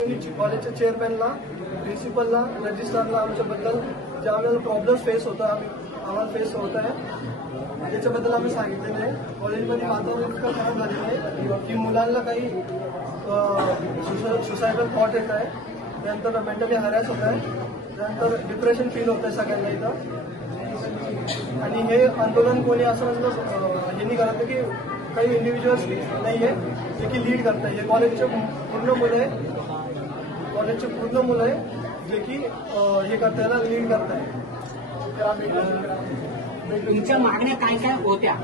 कॉलेजच्या चेअरमॅनला प्रिन्सिपलला रजिस्ट्रारला आमच्याबद्दल ज्या वेळेला प्रॉब्लेम्स फेस होता आम्हाला फेस होत आहे त्याच्याबद्दल आम्ही सांगितलेलं आहे. कॉलेजमध्ये वातावरण इतकं खराब झालेलं आहे की मुलांना काही सुसायडल थॉट येत आहे. त्यानंतर मेंटली हरॅस होत आहे. त्यानंतर डिप्रेशन फील होत आहे सगळ्यांना इथं. आणि हे आंदोलन कोणी असं म्हणलं यांनी हे नाही करत की काही इंडिव्हिज्युअल्स नाही आहे जे की लीड करत आहे हे कॉलेजचे पूर्ण मुलं आहे कॉलेजचे पूर्ण मुलं आहे जे की हे करताय ना लीड करताय तुमच्या मागण्या काय काय होत्या?